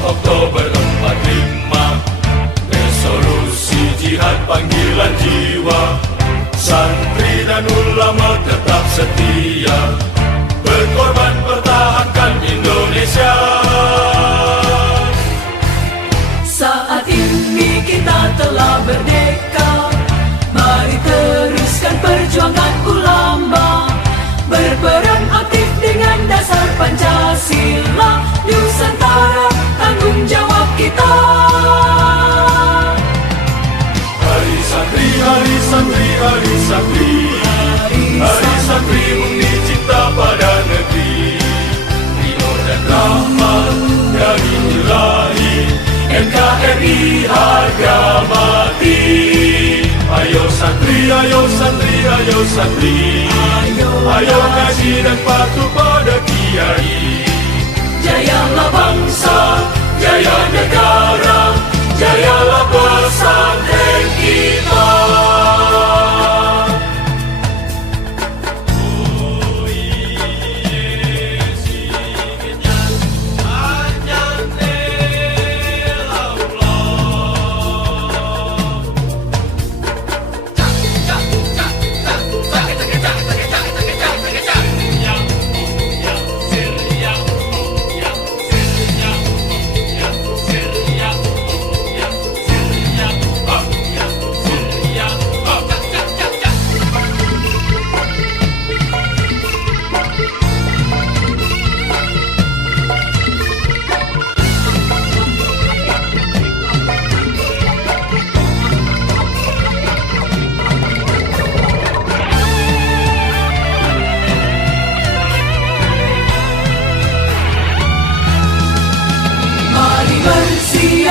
Oktober 45, resolusi jihad panggilan jiwa. Santri dan ulama tetap setia, berkorban pertahankan Indonesia. Saat ini kita telah merdeka, mari teruskan perjuangan ulama, berperan aktif dengan dasar Pancasila. Nusantara tanggung jawab kita. Hari santri, hari santri, hari santri, hari santri murni cinta pada negeri. Ridho dan rahmat dari Ilahi, NKRI harga mati. Ayo santri, ayo santri, ayo santri, ayo ngaji dan patuh pada kiai. Jayalah bangsa, jaya negara, jayalah pesantren kita.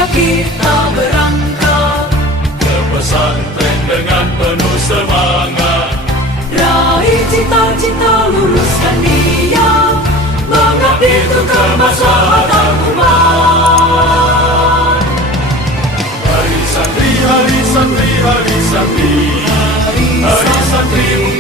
Kita berangkat ke pesantren dengan penuh semangat, raih cita-cita, luruskan niat, mengabdi untuk kemaslahatan umat. Hari santri, hari santri, hari santri, hari santri.